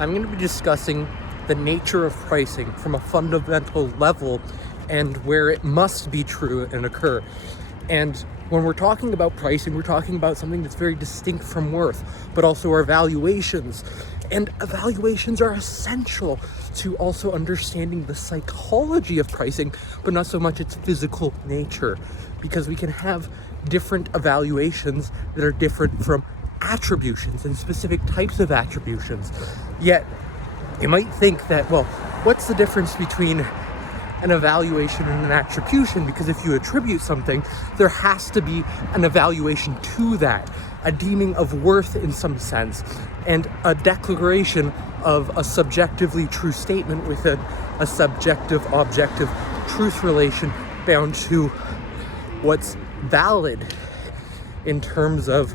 I'm going to be discussing the nature of pricing from a fundamental level and where it must be true and occur. And when we're talking about pricing, we're talking about something that's very distinct from worth, but also our valuations. And evaluations are essential to also understanding the psychology of pricing, but not so much its physical nature, because we can have different evaluations that are different from attributions and specific types of attributions. Yet, you might think that, well, what's the difference between an evaluation and an attribution? Because if you attribute something, there has to be an evaluation to that, a deeming of worth in some sense, and a declaration of a subjectively true statement with a subjective objective truth relation bound to what's valid in terms of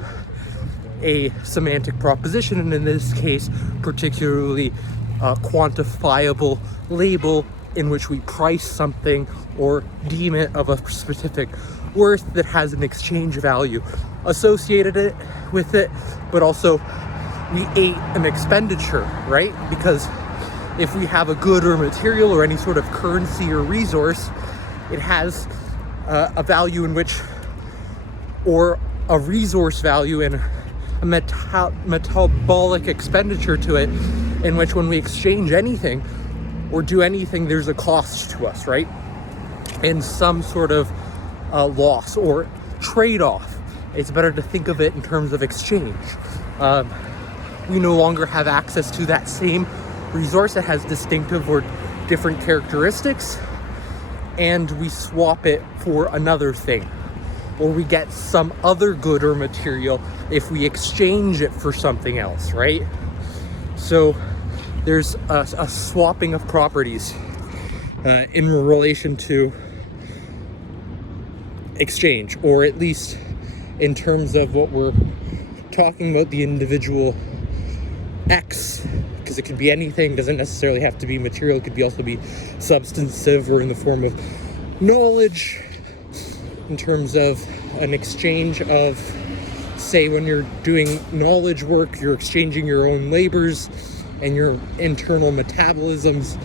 a semantic proposition, and in this case particularly a quantifiable label in which we price something or deem it of a specific worth that has an exchange value associated with it, but also we ate an expenditure, right? Because if we have a good or material or any sort of currency or resource, it has a value in which, or a resource value and a metabolic expenditure to it, in which when we exchange anything or do anything, there's a cost to us, right? And some sort of loss or trade-off. It's better to think of it in terms of exchange. We no longer have access to that same resource that has distinctive or different characteristics, and we swap it for another thing, or we get some other good or material if we exchange it for something else, right? So there's a swapping of properties in relation to exchange, or at least in terms of what we're talking about, the individual X, because it could be anything, doesn't necessarily have to be material, it could also be substantive or in the form of knowledge, in terms of an exchange of, say, when you're doing knowledge work, you're exchanging your own labors and your internal metabolisms,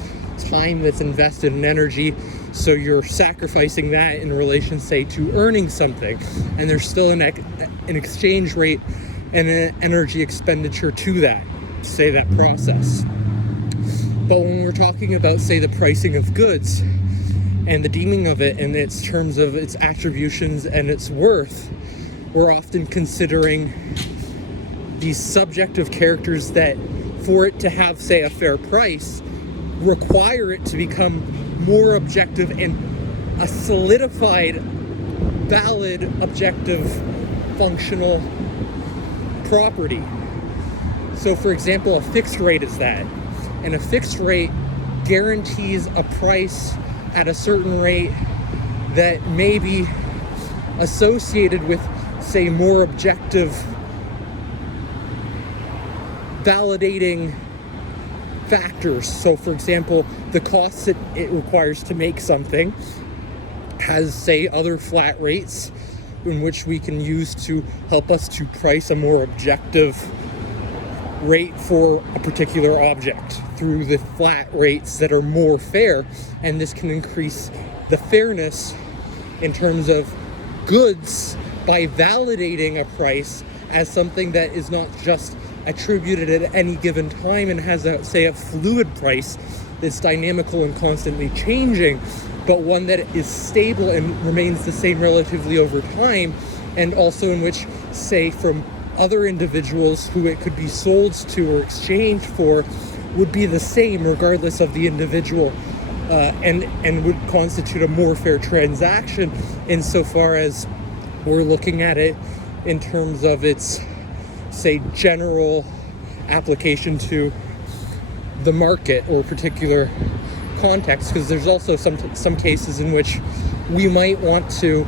time that's invested in energy. So you're sacrificing that in relation, say, to earning something, and there's still an exchange rate and an energy expenditure to that, say, that process. But when we're talking about, say, the pricing of goods and the deeming of it in its terms of its attributions and its worth, we're often considering these subjective characters that, for it to have, say, a fair price, require it to become more objective and a solidified, valid, objective, functional property. So, for example, a fixed rate is that. And a fixed rate guarantees a price at a certain rate that may be associated with, say, more objective, validating factors. So, for example, the costs that it requires to make something has, say, other flat rates in which we can use to help us to price a more objective rate for a particular object through the flat rates that are more fair, and this can increase the fairness in terms of goods by validating a price as something that is not just attributed at any given time and has a, say, a fluid price that's dynamical and constantly changing, but one that is stable and remains the same relatively over time, and also in which, say, from other individuals who it could be sold to or exchanged for would be the same regardless of the individual, and would constitute a more fair transaction insofar as we're looking at it in terms of its, say, general application to the market or particular context, because there's also some cases in which we might want to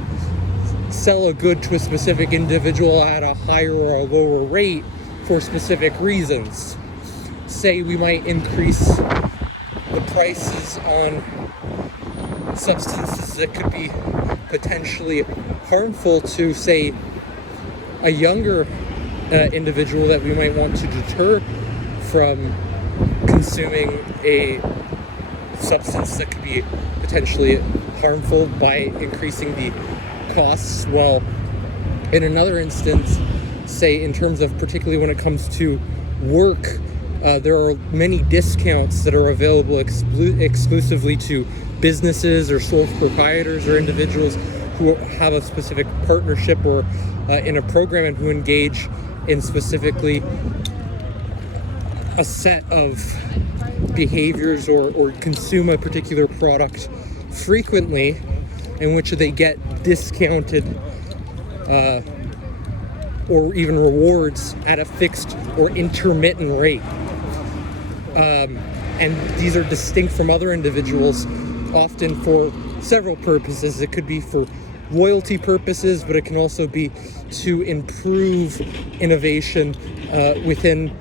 sell a good to a specific individual at a higher or a lower rate for specific reasons. Say we might increase the prices on substances that could be potentially harmful to, say, a younger individual that we might want to deter from consuming a substance that could be potentially harmful by increasing the costs. Well, in another instance, say in terms of particularly when it comes to work, there are many discounts that are available exclusively to businesses or sole proprietors or individuals who have a specific partnership or in a program and who engage in specifically a set of behaviors or consume a particular product frequently, in which they get discounted or even rewards at a fixed or intermittent rate. And these are distinct from other individuals, often for several purposes. It could be for loyalty purposes, but it can also be to improve innovation within.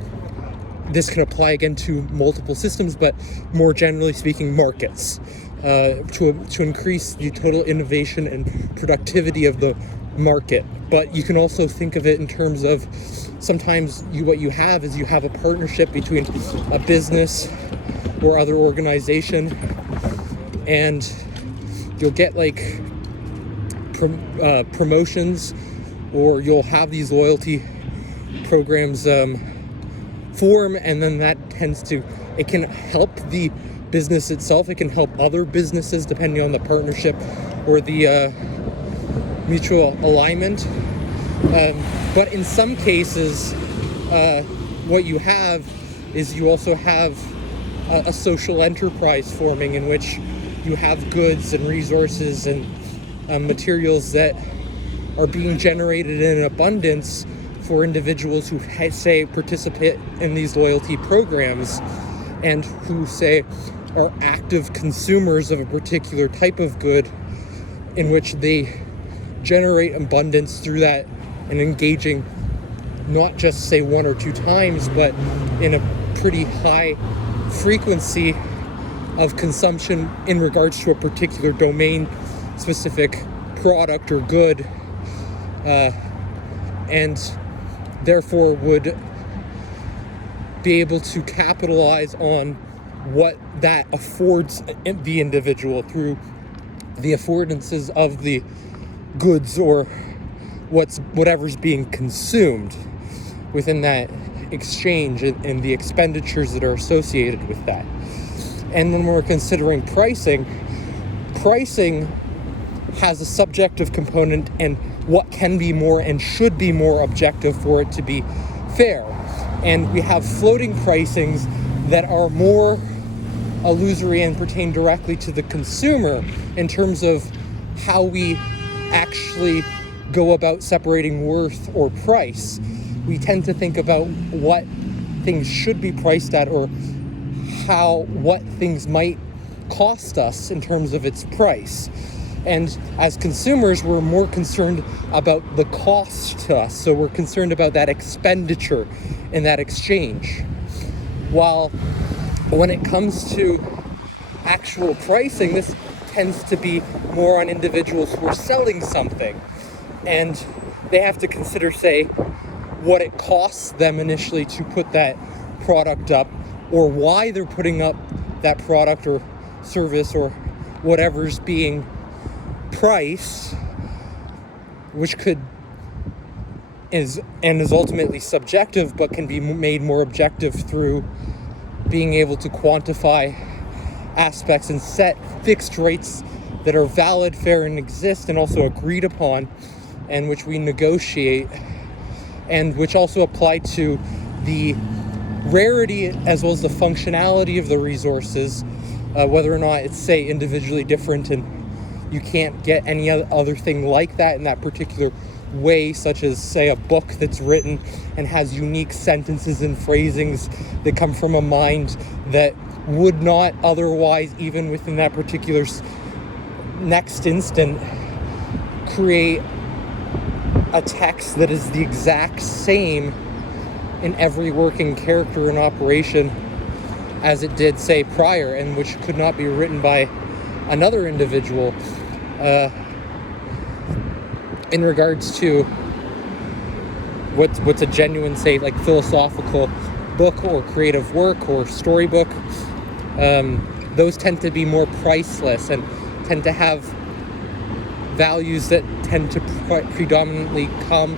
This can apply again to multiple systems, but more generally speaking, markets, to increase the total innovation and productivity of the market. But you can also think of it in terms of sometimes what you have is you have a partnership between a business or other organization, and you'll get like promotions, or you'll have these loyalty programs form, and then that it can help the business itself. It can help other businesses depending on the partnership or the mutual alignment. But in some cases, what you have is you also have a social enterprise forming, in which you have goods and resources and materials that are being generated in abundance for individuals who say participate in these loyalty programs and who say are active consumers of a particular type of good, in which they generate abundance through that and engaging not just say one or two times, but in a pretty high frequency of consumption in regards to a particular domain specific product or good, and therefore would be able to capitalize on what that affords the individual through the affordances of the goods or whatever's being consumed within that exchange and the expenditures that are associated with that. And when we're considering pricing has a subjective component and what can be more and should be more objective for it to be fair. And we have floating pricings that are more illusory and pertain directly to the consumer in terms of how we actually go about separating worth or price. We tend to think about what things should be priced at, or what things might cost us in terms of its price. And as consumers, we're more concerned about the cost to us. So we're concerned about that expenditure and that exchange. While when it comes to actual pricing, this tends to be more on individuals who are selling something. And they have to consider, say, what it costs them initially to put that product up, or why they're putting up that product or service or whatever's being priced, which is ultimately subjective, but can be made more objective through being able to quantify aspects and set fixed rates that are valid, fair, and exist, and also agreed upon, and which we negotiate, and which also apply to the rarity as well as the functionality of the resources, whether or not it's, say, individually different and you can't get any other thing like that in that particular way, such as, say, a book that's written and has unique sentences and phrasings that come from a mind that would not otherwise, even within that particular next instant, create a text that is the exact same in every working character and operation as it did, say, prior, and which could not be written by another individual. In regards to what's a genuine, say, like philosophical book or creative work or storybook, those tend to be more priceless and tend to have values that tend to predominantly come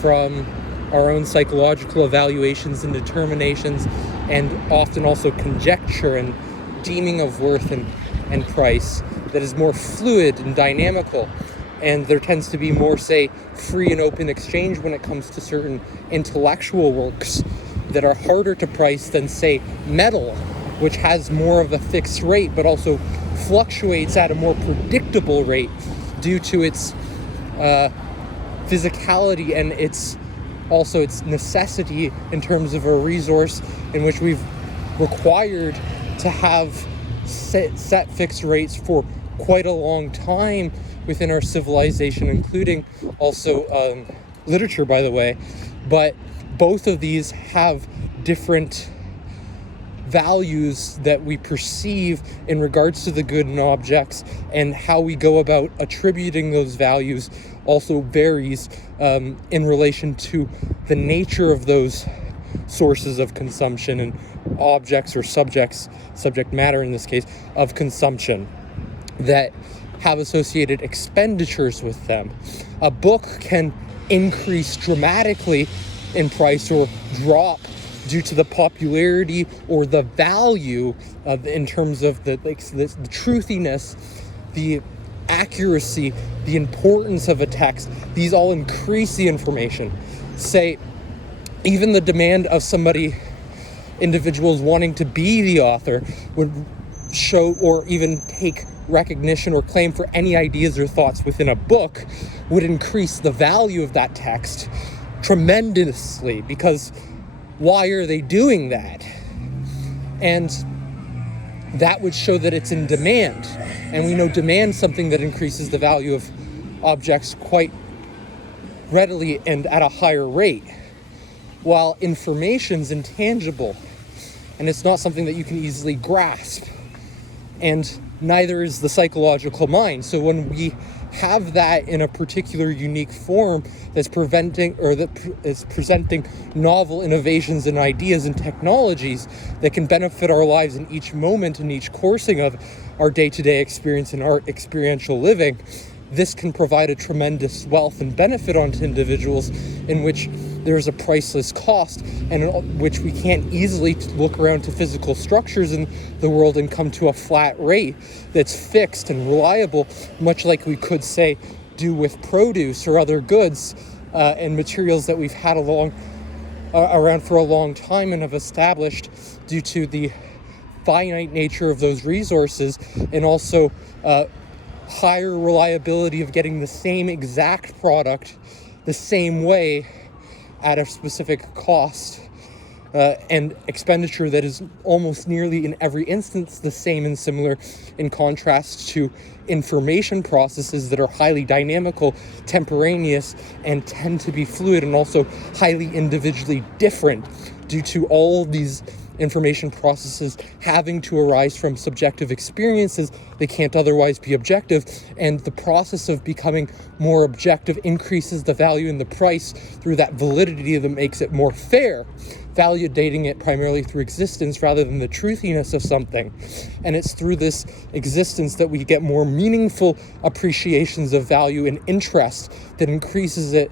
from our own psychological evaluations and determinations, and often also conjecture and deeming of worth and price that is more fluid and dynamical. And there tends to be more, say, free and open exchange when it comes to certain intellectual works that are harder to price than, say, metal, which has more of a fixed rate but also fluctuates at a more predictable rate due to its physicality and its necessity in terms of a resource in which we've required to have set fixed rates for quite a long time within our civilization, including also literature, by the way. But both of these have different values that we perceive in regards to the good in objects, and how we go about attributing those values also varies in relation to the nature of those sources of consumption and objects or subject matter in this case, of consumption that have associated expenditures with them. A book can increase dramatically in price or drop due to the popularity or the value in terms of the truthiness, the accuracy, the importance of a text. These all increase the information. Say, even the demand of individuals wanting to be the author would show or even take recognition or claim for any ideas or thoughts within a book would increase the value of that text tremendously, because why are they doing that? And that would show that it's in demand. And we know demand is something that increases the value of objects quite readily and at a higher rate, while information's intangible and it's not something that you can easily grasp, and neither is the psychological mind. So when we have that in a particular unique form that is presenting novel innovations and ideas and technologies that can benefit our lives in each moment and each coursing of our day-to-day experience and our experiential living, this can provide a tremendous wealth and benefit onto individuals in which there's a priceless cost, and in which we can't easily look around to physical structures in the world and come to a flat rate that's fixed and reliable, much like we could, say, do with produce or other goods and materials that we've had around for a long time and have established due to the finite nature of those resources, and also higher reliability of getting the same exact product the same way at a specific cost and expenditure that is almost nearly in every instance the same and similar, in contrast to information processes that are highly dynamical, temporaneous, and tend to be fluid and also highly individually different due to all these information processes having to arise from subjective experiences that can't otherwise be objective, and the process of becoming more objective increases the value and the price through that validity that makes it more fair, validating it primarily through existence rather than the truthiness of something. And it's through this existence that we get more meaningful appreciations of value and interest that increases it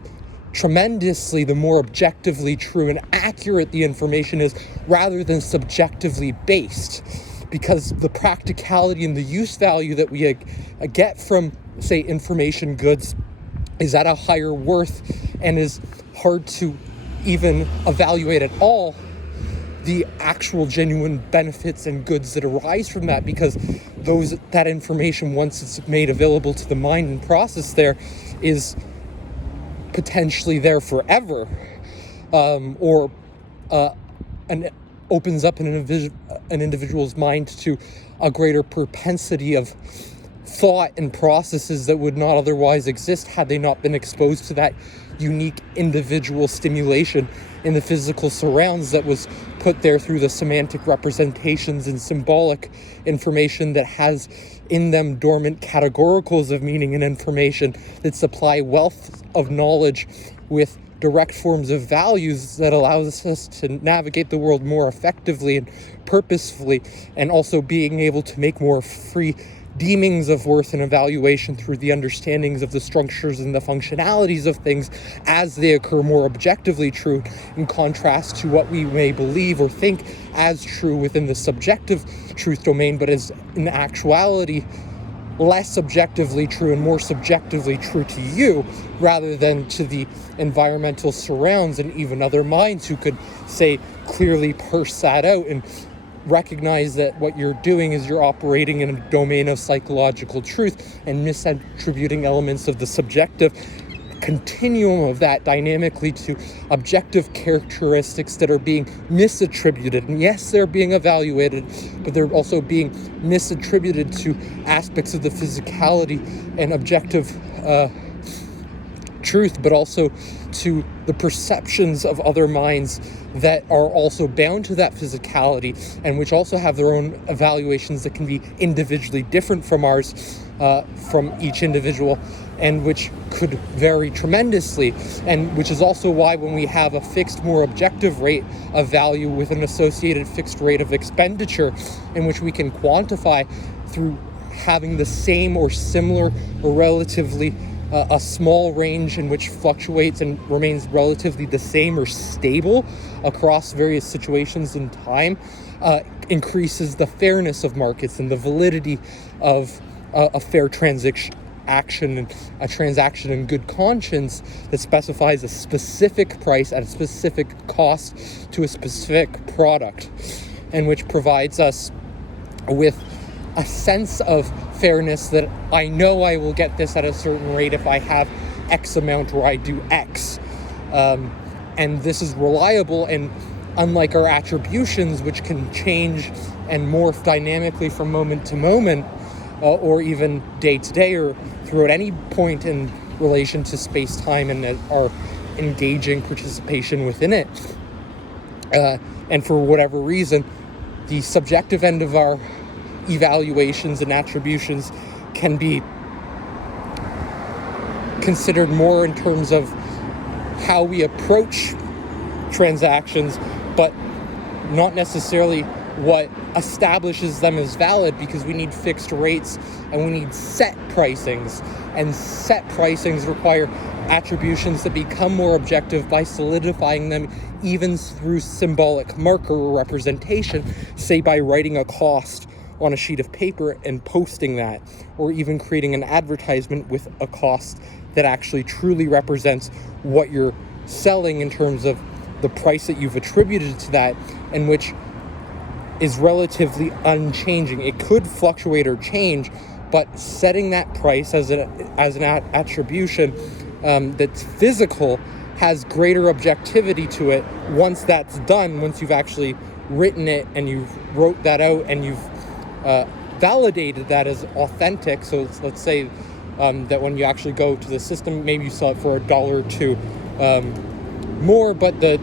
tremendously the more objectively true and accurate the information is, rather than subjectively based, because the practicality and the use value that we get from, say, information goods is at a higher worth and is hard to even evaluate at all the actual genuine benefits and goods that arise from that, because that information, once it's made available to the mind and processed there, is potentially there forever, and opens up an individual's mind to a greater propensity of thought and processes that would not otherwise exist had they not been exposed to that unique individual stimulation in the physical surrounds that was put there through the semantic representations and symbolic information that has in them dormant categoricals of meaning and information that supply wealth of knowledge with direct forms of values that allows us to navigate the world more effectively and purposefully, and also being able to make more free deemings of worth and evaluation through the understandings of the structures and the functionalities of things as they occur more objectively true, in contrast to what we may believe or think as true within the subjective truth domain, but is in actuality less objectively true and more subjectively true to you rather than to the environmental surrounds and even other minds who could, say, clearly parse that out and recognize that what you're doing is you're operating in a domain of psychological truth and misattributing elements of the subjective continuum of that dynamically to objective characteristics that are being misattributed. And yes, they're being evaluated, but they're also being misattributed to aspects of the physicality and objective truth, but also to the perceptions of other minds that are also bound to that physicality and which also have their own evaluations that can be individually different from ours, from each individual, and which could vary tremendously, and which is also why when we have a fixed, more objective rate of value with an associated fixed rate of expenditure in which we can quantify through having the same or similar or relatively a small range in which fluctuates and remains relatively the same or stable across various situations in time, increases the fairness of markets and the validity of a fair transaction and a transaction in good conscience that specifies a specific price at a specific cost to a specific product, and which provides us with a sense of fairness that I know I will get this at a certain rate if I have X amount or I do X. And this is reliable, and unlike our attributions, which can change and morph dynamically from moment to moment, or even day to day, or throughout any point in relation to space-time and our engaging participation within it. And for whatever reason, the subjective end of our evaluations and attributions can be considered more in terms of how we approach transactions, but not necessarily what establishes them as valid, because we need fixed rates and we need set pricings, and set pricings require attributions that become more objective by solidifying them even through symbolic marker or representation, say by writing a cost on a sheet of paper and posting that, or even creating an advertisement with a cost that actually truly represents what you're selling in terms of the price that you've attributed to that, and which is relatively unchanging. It could fluctuate or change, but setting that price as an attribution that's physical has greater objectivity to it once that's done, once you've actually written it and you've wrote that out and you've validated that as authentic. So let's say that when you actually go to the system, maybe you sell it for $1 or $2 more, but the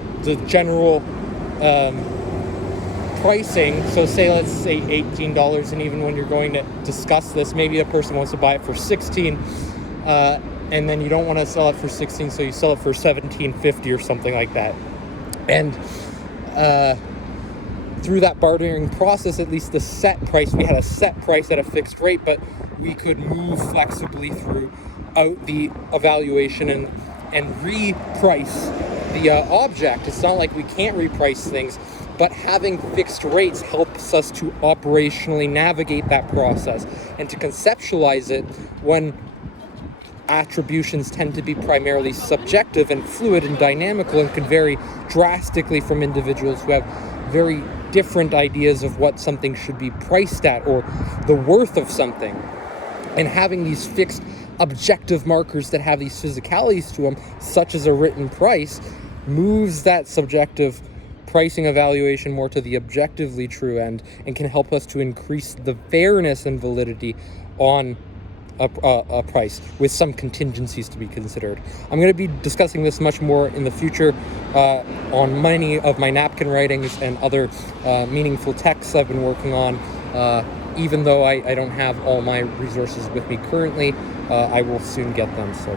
general pricing, so let's say $18, and even when you're going to discuss this, maybe a person wants to buy it for $16, and then you don't want to sell it for $16, so you sell it for $17.50 or something like that. And through that bartering process, at least the set price, we had a set price at a fixed rate, but we could move flexibly throughout the evaluation and reprice the object. It's not like we can't reprice things, but having fixed rates helps us to operationally navigate that process and to conceptualize it when attributions tend to be primarily subjective and fluid and dynamical and can vary drastically from individuals who have very different ideas of what something should be priced at or the worth of something. And having these fixed objective markers that have these physicalities to them, such as a written price, moves that subjective pricing evaluation more to the objectively true end and can help us to increase the fairness and validity on a price, with some contingencies to be considered. I'm going to be discussing this much more in the future on many of my napkin writings and other meaningful texts I've been working on. Even though I don't have all my resources with me currently, I will soon get them. So